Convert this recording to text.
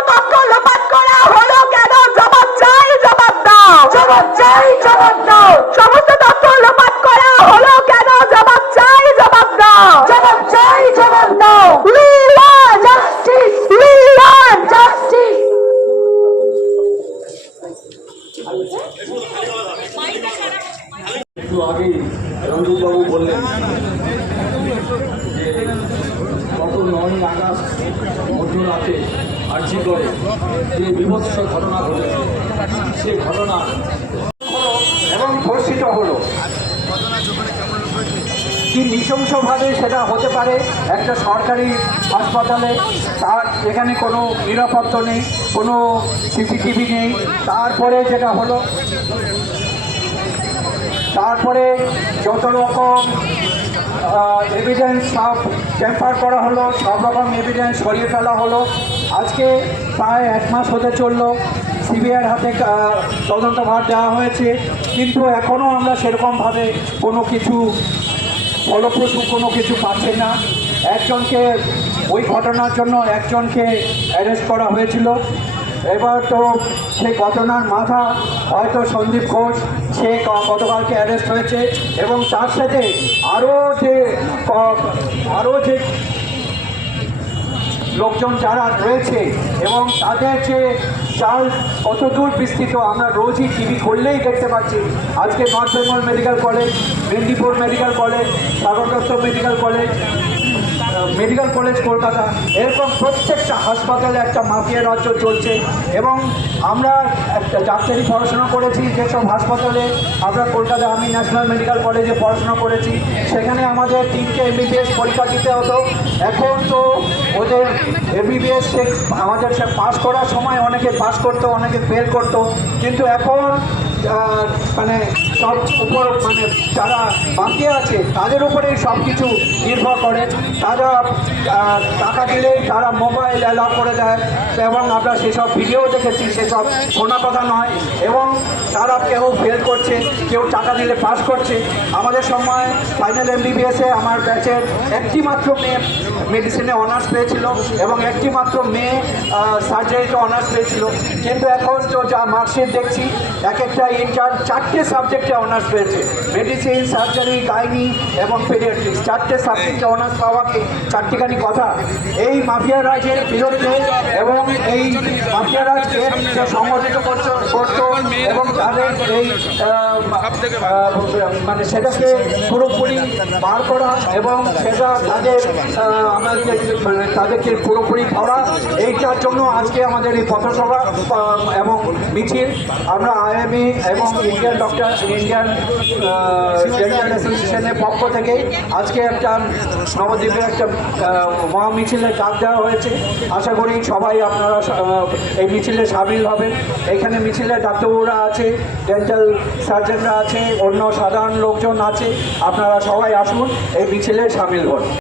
তথ্য লোপাট করা হলো কেন? জবাব চাই জবাব দাও। জবাব চাই জবাব দাও। সমস্ত তথ্য লোপাট করা হলো কেন জবাব চাই জবাব দাও জবাব চাই জবাব দাও we want justice we want justice একটু আগেই রঞ্জিতবাবু বললেন যে গত নয় আগস্ট মধ্যরাতে আর্জি করে যে বিভৎস ঘটনা ঘটেছে সে ঘটনা এবং ধর্ষিত হলো। কি নৃশংসভাবে সেটা হতে পারে একটা সরকারি হাসপাতালে, তার এখানে কোনো নিরাপত্তা নেই, কোনো সিসিটিভি নেই, তারপরে যেটা হলো, তারপরে যত রকম এভিডেন্স সব টেম্পার করা হলো, সব রকম এভিডেন্স সরিয়ে ফেলা হলো আজকে প্রায় এক মাস হতে চলল। সিবিআইয়ের হাতে তদন্তভার দেওয়া হয়েছে। কিন্তু এখনও আমরা সেরকমভাবে কোনো কিছু ফলপ্রসূ কোনো কিছু পাচ্ছি না। একজনকে ওই ঘটনার জন্য একজনকে অ্যারেস্ট করা হয়েছিল। এবার তো সেই ঘটনার মাথা হয়তো সন্দীপ ঘোষ, সে গতকালকে অ্যারেস্ট হয়েছে এবং তার সাথে আরও যে আরও যে লোকজন যারা রয়েছে এবং তাদের যে চাল কত দূর বিস্তৃত, আমরা রোজই টিভি করলেই দেখতে পাচ্ছি। আজকে north Bengal medical college, Medinipur medical college Sagar Dutta medical college medical college Kolkata, এরকম প্রত্যেকটা হাসপাতালে একটা মাফিয়া রাজ্য চলছে এবং আমরা একটা ডাক্তারি পড়াশোনা করেছি, যেসব হাসপাতালে আমরা কলকাতা আমি ন্যাশনাল মেডিকেল কলেজে পড়াশোনা করেছি, সেখানে আমাদের তিনটে এমবিবিএস পরীক্ষা দিতে হতো। এখন তো ওদের এমবিবিএস আমাদের পাস করার সময় অনেকে পাস করতো, অনেকে ফেল করতো, কিন্তু এখন মানে সব উপর মানে যারা বাকি আছে, তাদের উপরেই সব কিছু নির্ভর করে। তারা টাকা দিলেই তারা মোবাইল অ্যালাউ করে দেয় এবং আমরা সেসব ভিডিও দেখেছি, সেসব শোনা কথা নয়। এবং তারা কেউ ফেল করছে, কেউ টাকা দিলে পাস করছে। আমাদের সময় ফাইনাল এমবিবিএসে আমার ব্যাচের একটি মাত্র মেয়ে মেডিসিনে অনার্স পেয়েছিল এবং একটি মাত্র মেয়ে সার্জারিতে অনার্স পেয়েছিল। কিন্তু এখন তো যা মার্কশিট দেখছি এক একটা ইন্টার চারটে সাবজেক্টে অনার্স পেয়েছে। মেডিসিন সার্জারি গাইনি এবং পেডিয়াট্রিক্স চারটে সাবজেক্টে অনার্স পাওয়া চারটিখানি কথা। এই মাফিয়া রাজের বিরুদ্ধে এবং এই মাফিয়া রাজকে সংগঠিত করতো এবং তাদের এই মানে সেটাকে পুরোপুরি বার করা এবং সেটা তাদের মানে তাদেরকে পুরোপুরি ধরা এইটার জন্য আজকে আমাদের এই পথসভা এবং মিছিল। আমরা আইএমই এবং ইন্ডিয়ান ডক্টর ইন্ডিয়ান ডেন্টাল অ্যাসোসিয়েশনের পক্ষ থেকে আজকে একটা নবদ্বীপে একটা আহ, মহা মিছিলের ডাক দেওয়া হয়েছে। আশা করি সবাই আপনারা এই মিছিলে সামিল হবেন। এখানে মিছিলে ডাক্তারবাবুরা আছে ডেন্টাল সার্জনরা আছে অন্য সাধারণ লোকজন আছে। আপনারা সবাই আসুন এই মিছিলে সামিল হন।